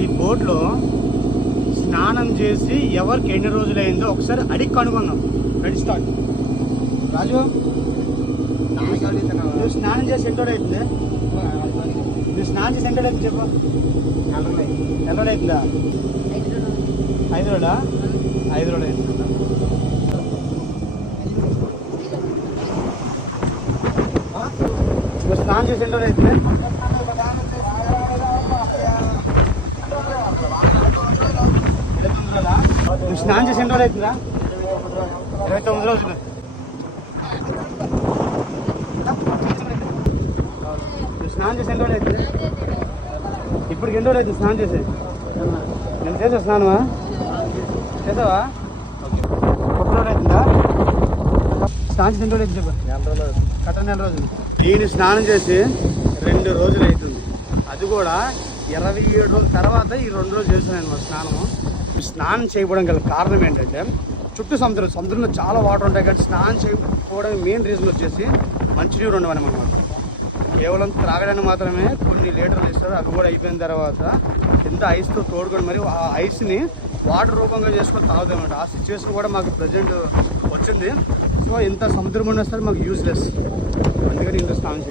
ఈ బోట్లో స్నానం చేసి ఎవరికి ఎన్ని రోజులైందో ఒకసారి అడిగి కనుగొన్నాం. రెడీ స్టార్ట్ రాజు? నువ్వు స్నానం చేసి ఎన్ని అవుతుంది? నువ్వు స్నానం చేసి ఎన్ని అవుతుంది చెప్పు. ఎన్ని అవుతుందా ఐదు రోజులా? ఐదు రోజులు అవుతుంది నువ్వు స్నానం చేసి ఎన్ని అవుతుంది? నువ్వు స్నానం చేసి ఎన్ని రోజులు అవుతుందా ఇరవై తొమ్మిది రోజులు. నువ్వు స్నానం చేసి ఎన్ని రోజులు అవుతుంది? ఇప్పటికి ఎన్ని రోజులు అవుతుంది స్నానం చేసి? నేను చేసా స్నానమా? చేసావా? ఓకే కొత్త రోజులు అవుతుందా? స్నానం చేసి ఎన్ని రోజులు అవుతుంది చెప్పు. కట్ట నెల రోజులు. నేను స్నానం చేసి రెండు రోజులు అవుతుంది. అది కూడా ఇరవై ఏడు రోజుల తర్వాత ఈ రెండు రోజులు చేశాను అనమాట స్నానము. స్నానం చేయకపోవడం గల కారణం ఏంటంటే చుట్టూ సముద్రం సముద్రంలో చాలా వాటర్ ఉంటాయి కానీ స్నానం చేయకపోవడం మెయిన్ రీజన్ వచ్చేసి మంచినీరు ఉండవన్నమాట కేవలం త్రాగడానికి మాత్రమే కొన్ని లీటర్లు ఇస్తారు అవి కూడా అయిపోయిన తర్వాత ఎంత ఐస్తో తోడుకొని మరి ఆ ఐస్ని వాటర్ రూపంగా చేసుకొని తాగుతామంట ఆ సిచ్యువేషన్ కూడా మాకు ప్రజెంట్ వచ్చింది. సో ఇంత సముద్రం ఉన్నా సరే మాకు యూస్లెస్ అందుకని ఇంత స్నానం చేయాలి